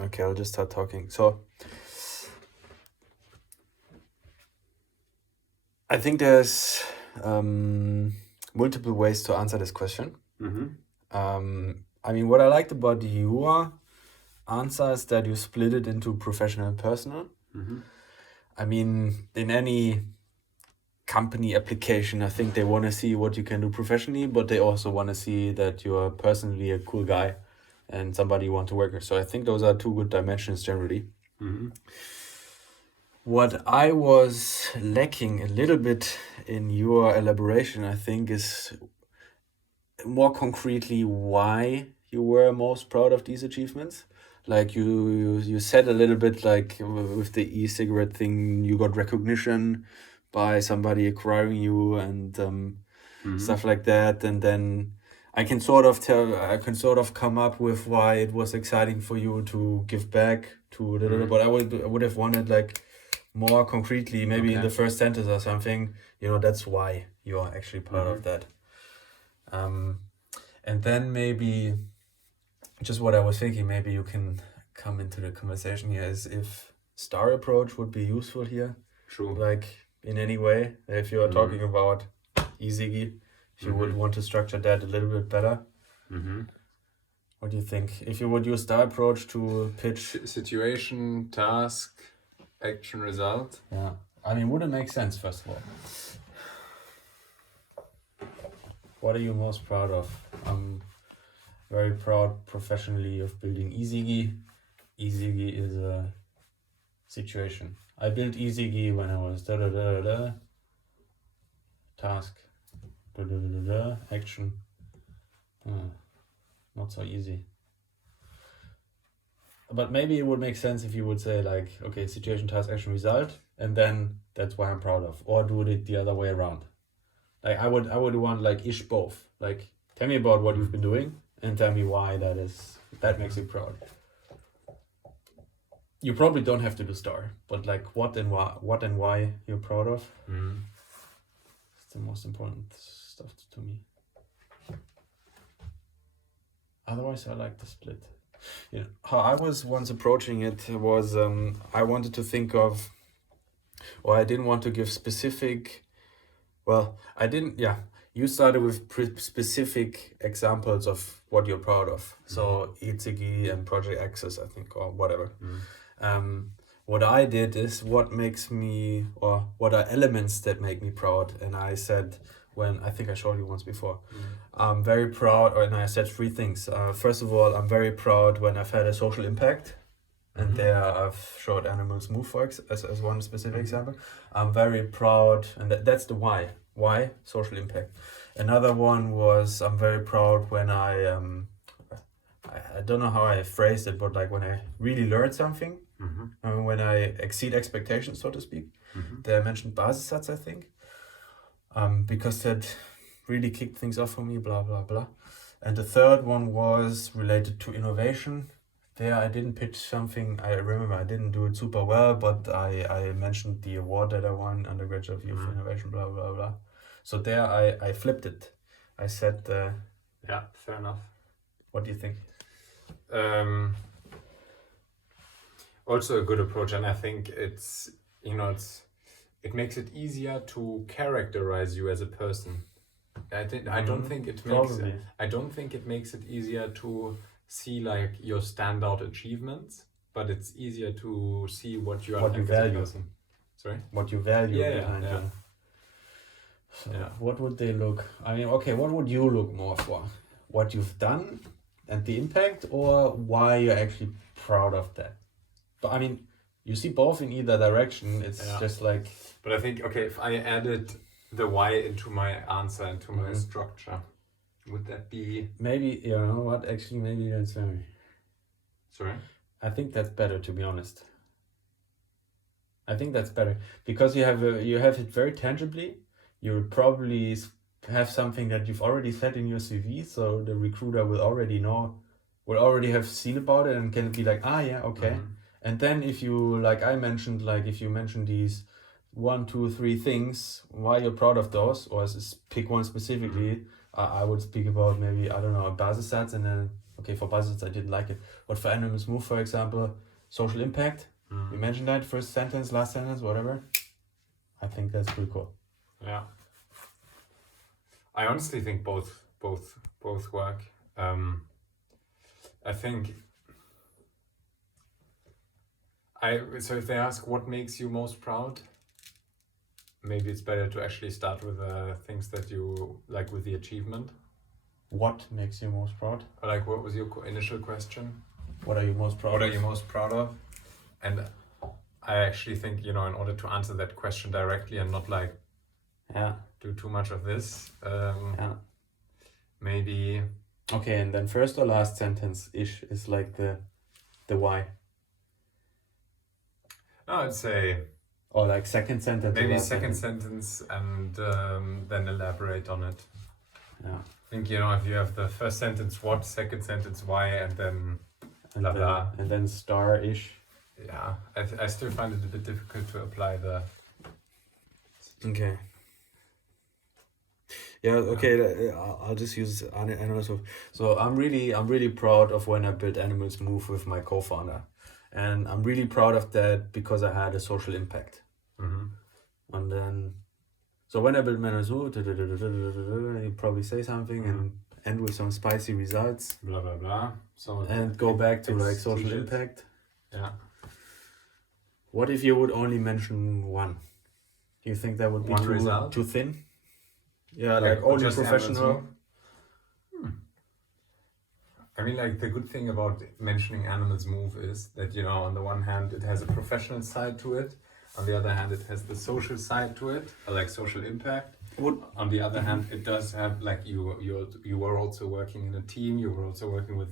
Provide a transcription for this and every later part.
Okay, I'll just start talking. So I think there's multiple ways to answer this question. I mean, what I liked about your answer is that you split it into professional and personal. I mean, in any company application, I think they want to see what you can do professionally, but they also want to see that you are personally a cool guy and somebody you want to work with. So I think those are two good dimensions generally. What I was lacking a little bit in your elaboration, I think, is more concretely why you were most proud of these achievements. Like you said a little bit, like with the e-cigarette thing, you got recognition by somebody acquiring you and stuff like that, and then I can sort of come up with why it was exciting for you to give back to the little, but I would have wanted like more concretely, maybe in the first sentence or something, that's why you are actually proud of that. And then maybe just what I was thinking, maybe you can come into the conversation here, is if star approach would be useful here. True. Like in any way, if you are talking about easy, if you would want to structure that a little bit better. What do you think? If you would use star approach to pitch situation, task, action, result. Yeah. I mean, would it make sense, first of all? What are you most proud of? I'm very proud professionally of building Easygi. Easygi is a situation. I built Easygi when I was task, action. Not so easy. But maybe it would make sense if you would say like, okay, situation, task, action, result, and then that's why I'm proud of. Or do it the other way around. Like I would want like ish both. Like tell me about what you've been doing and tell me why that makes you proud. You probably don't have to do star, but like what and why you're proud of. It's the most important stuff to me. Otherwise, I like the split. How I was once approaching it was I wanted to think of, or I didn't want to give specific. Well, I didn't. Yeah, you started with specific examples of what you're proud of. So Itzigi and Project Access, I think, or whatever. What I did is what makes me, or what are elements that make me proud. And I said, when I think I showed you once before, I'm very proud, and I said three things. First of all, I'm very proud when I've had a social impact. And there I've showed animals move as one specific example. I'm very proud, and that's the why. Why? Social impact. Another one was I'm very proud when I don't know how I phrased it, but like when I really learned something, when I exceed expectations, so to speak. There I mentioned Basissatz, I think, because that really kicked things off for me, blah, blah, blah. And the third one was related to innovation. There I didn't pitch something, I remember I didn't do it super well, but I mentioned the award that I won, Undergraduate Review for Innovation, blah, blah, blah. So there I flipped it. I said... yeah, fair enough. What do you think? Also a good approach, and I think it makes it easier to characterize you as a person. I don't think it makes it easier to see like your standout achievements, but it's easier to see what you are what you value. As a person. Sorry? What you value behind yeah. you. So what would they look? I mean, okay, what would you look more for? What you've done and the impact, or why you're actually proud of that? But I mean, you see both in either direction. It's just like... But I think, okay, if I added the why into my answer, into my structure, would that be... Maybe, you know what, actually, maybe that's very... Sorry? I think that's better, to be honest. I think that's better. Because you have it very tangibly. You would probably have something that you've already said in your CV, so the recruiter will already have seen about it and can be like, yeah, okay. And then if you, like I mentioned, like if you mention these 1, 2, 3 things, why you're proud of those, or pick one specifically, I would speak about maybe, I don't know, a Basissatz and then Okay, for buzzards I didn't like it. But for animals move, for example, social impact. You mentioned that first sentence, last sentence, whatever. I think that's pretty cool. Yeah. I honestly think both work. I think so if they ask what makes you most proud, maybe it's better to actually start with things that you like with the achievement. What makes you most proud? Like, what was your initial question? What are you most proud of? What are you most proud of? And I actually think, in order to answer that question directly and not like do too much of this, maybe. Okay, and then first or last sentence-ish is like the why. No, I'd say. Or like second sentence. Maybe second sentence and then elaborate on it. Yeah. I think, if you have the first sentence what, second sentence why, and then blah blah. And then star-ish. Yeah, I still find it a bit difficult to apply the. Okay. Yeah, okay, I'll just use animals. So I'm really proud of when I built Animals Move with my co-founder. And I'm really proud of that because I had a social impact. And then, so when I built Animals Move, you probably say something and end with some spicy results. Blah, blah, blah. So and go back to like social impact. Yeah. What if you would only mention one? Do you think that would be too thin? Yeah, like only professional. I mean, like the good thing about mentioning Animals Move is that, on the one hand, it has a professional side to it. On the other hand, it has the social side to it, like social impact. On the other hand, it does have like you were also working in a team. You were also working with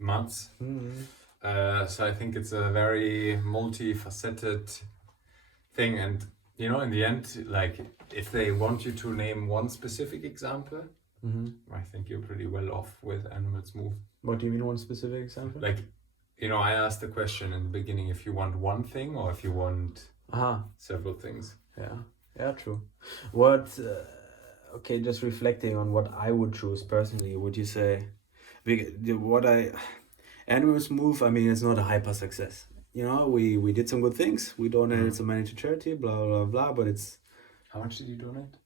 Mats. So I think it's a very multifaceted thing, and in the end, like if they want you to name one specific example, I think you're pretty well off with Animals Move. What do you mean one specific example? Like, I asked the question in the beginning if you want one thing or if you want several things. Yeah, true. What? Okay, just reflecting on what I would choose personally. Would you say, Animals Move? I mean, it's not a hyper success. We did some good things. We donated some money to charity, blah blah blah. But it's how much did you donate?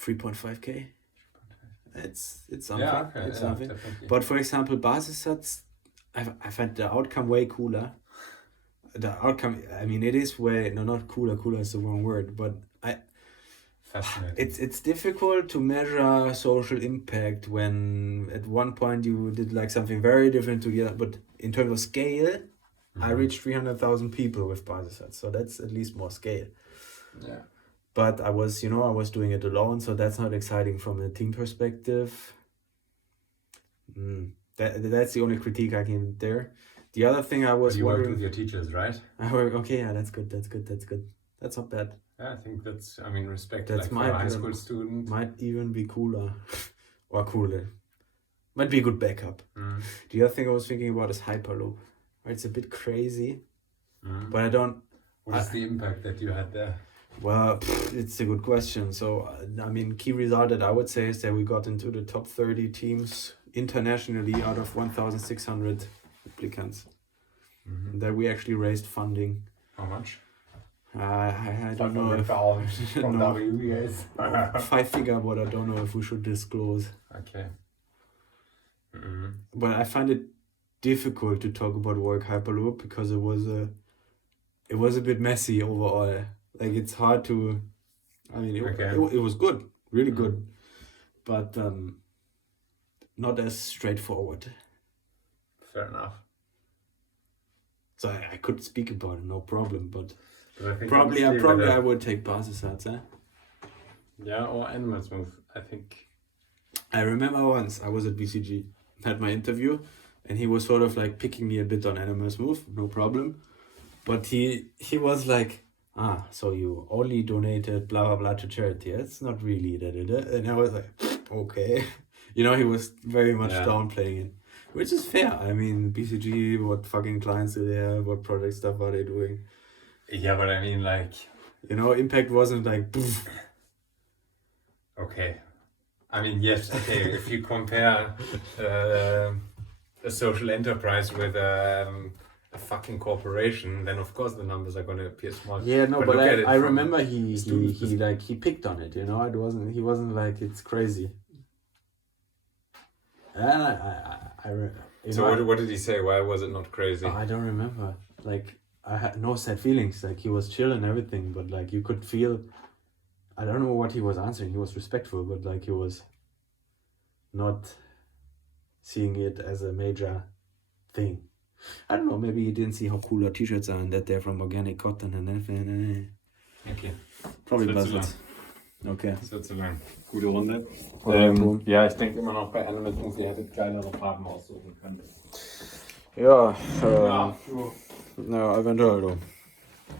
3.5K. It's something. Yeah, okay. It's something. Definitely. But for example, Basissatz, I find the outcome way cooler. The outcome, I mean, it is way not cooler. Cooler is the wrong word, but fascinating. It's difficult to measure social impact when at one point you did like something very different to the other. But in terms of scale, I reached 300,000 people with Basissatz, so that's at least more scale. Yeah. But I was doing it alone, so that's not exciting from a team perspective. That's the only critique I can there. The other thing I was wondering... You worked with your teachers, right? Okay, yeah, that's good. That's not bad. Yeah, I think that's, respect that's like for a high school student. Might even be cooler. Or cooler. Might be a good backup. The other thing I was thinking about is Hyperloop. It's a bit crazy, but I don't... What is the impact that you had there? Well, it's a good question. So, key result that I would say is that we got into the top 30 teams internationally out of 1,600 applicants. That we actually raised funding. How much? I don't know if... From WBS. 5-figure, but I don't know if we should disclose. Okay. But I find it difficult to talk about work Hyperloop because it was a bit messy overall. Like it's hard to, it was good, really good, but not as straightforward. Fair enough. So I could speak about it, no problem, but I think probably I would take Basissatz. Yeah, or Animals Move, I think. I remember once I was at BCG, had my interview, and he was sort of like picking me a bit on Animals Move, no problem, but he was like, so you only donated blah blah blah to charity. It's not really and I was like, okay, he was very much downplaying it, which is fair. I mean, BCG, what fucking clients do they have? What project stuff are they doing? Yeah, but I mean, like, impact wasn't like. Okay, I mean, yes, okay. If you compare a social enterprise with a fucking corporation, then of course the numbers are going to appear small. Yeah, no, but I remember he students' like he picked on it, you know. He wasn't like it's crazy. And So what did he say? Why was it not crazy? I don't remember. Like I had no sad feelings. Like he was chill and everything, but like you could feel. I don't know what he was answering. He was respectful, but like he was not seeing it as a major thing. I don't know. Maybe he didn't see how cool our T-shirts are and that they're from organic cotton and everything. Okay. Probably was it. Okay. Das wird zu lang. Gute Runde. Ja, ich denke immer noch bei Animal Movie hättet kleinere Farben aussuchen können. Ja, eventuell.